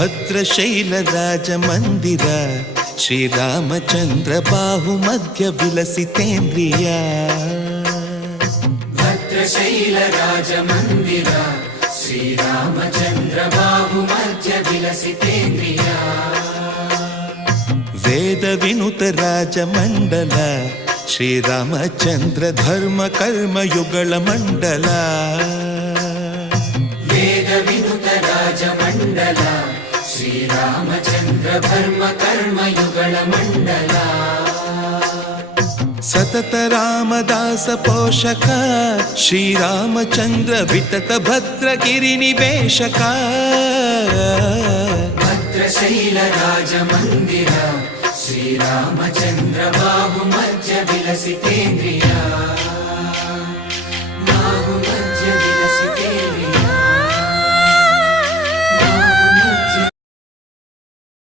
ಭದ್ರಶೈಲ ರಾಜ ಮಂದಿರ ಶ್ರೀರಾಮಚಂದ್ರ ಬಾಹು ಮಧ್ಯ ವಿಲಸಿತೇಂದ್ರಿಯ ಭದ್ರಶೈಲ ರಾಜ ಮಂದಿರ ಶ್ರೀರಾಮಚಂದ್ರ ಬಾಹು ಮಧ್ಯ ವಿಲಸಿತೇಂದ್ರಿಯ ವೇದ ವಿನುತ ರಾಜ ಮಂಡಲ ಶ್ರೀರಾಮಚಂದ್ರ ಧರ್ಮ ಕರ್ಮ ಯುಗಳ ಮಂಡಲ ವೇದ ವಿನುತ ರಾಜ ಮಂಡಲ ಶ್ರೀರಾಮಚಂದ್ರ ಧರ್ಮ ಕರ್ಮ ಯುಗಳ ಮಂಡಲ ಸತತ ರಾಮದಾಸ ಪೋಷಕ ಶ್ರೀರಾಮಚಂದ್ರ ವಿತತ ಭದ್ರಗಿರಿ ನಿವೇಶಕ ಭದ್ರಶೈಲ ರಾಜ ಮಂದಿರ ಶ್ರೀರಾಮಚಂದ್ರ ಬಾಹು ಮಧ್ಯ ವಿಲಸಿತೇಂದ್ರಿಯ